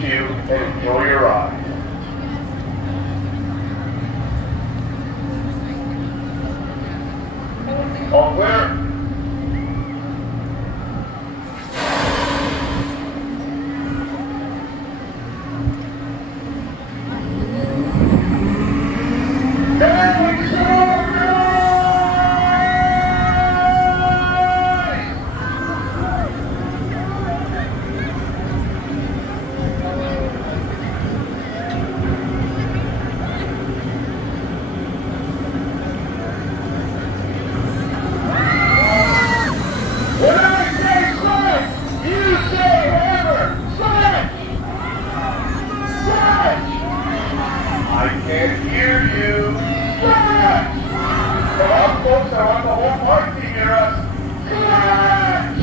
thank you, and enjoy your ride. All clear? I can't hear you. Stretch! Come on, folks, I want the whole party to hear us. Stretch!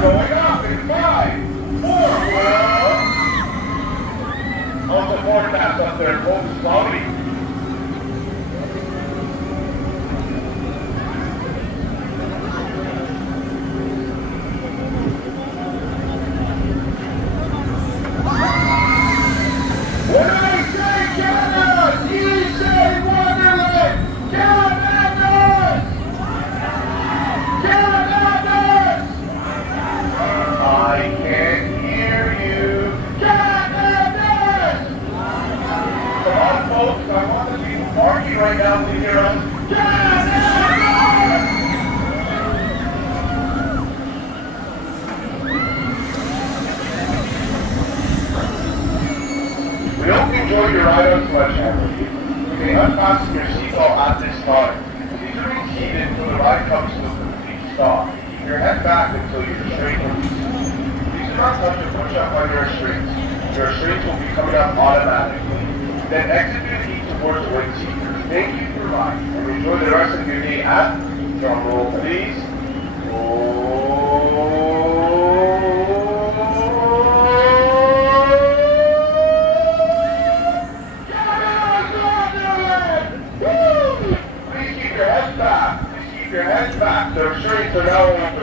Going up in 5, 4, well. Also, more taps up there, folks, slowly. What did I say, Canada? You say Wonderland! Canada! Canada! I can't hear you. Canada! Come on, folks. I want the people parking right now to hear us. Canada! We hope you enjoyed your ride on Sledgehammer. You may unfasten your seatbelt at this time. Please remain seated until the ride comes to a complete stop. Keep your head back until your restraint releases. Please do not touch or push up on your restraints. Your restraints will be coming up automatically. Then exit your seat towards the right seat. Thank you for riding and enjoy the rest of your day at, drum roll please, Please keep your heads back. The restraints are now open.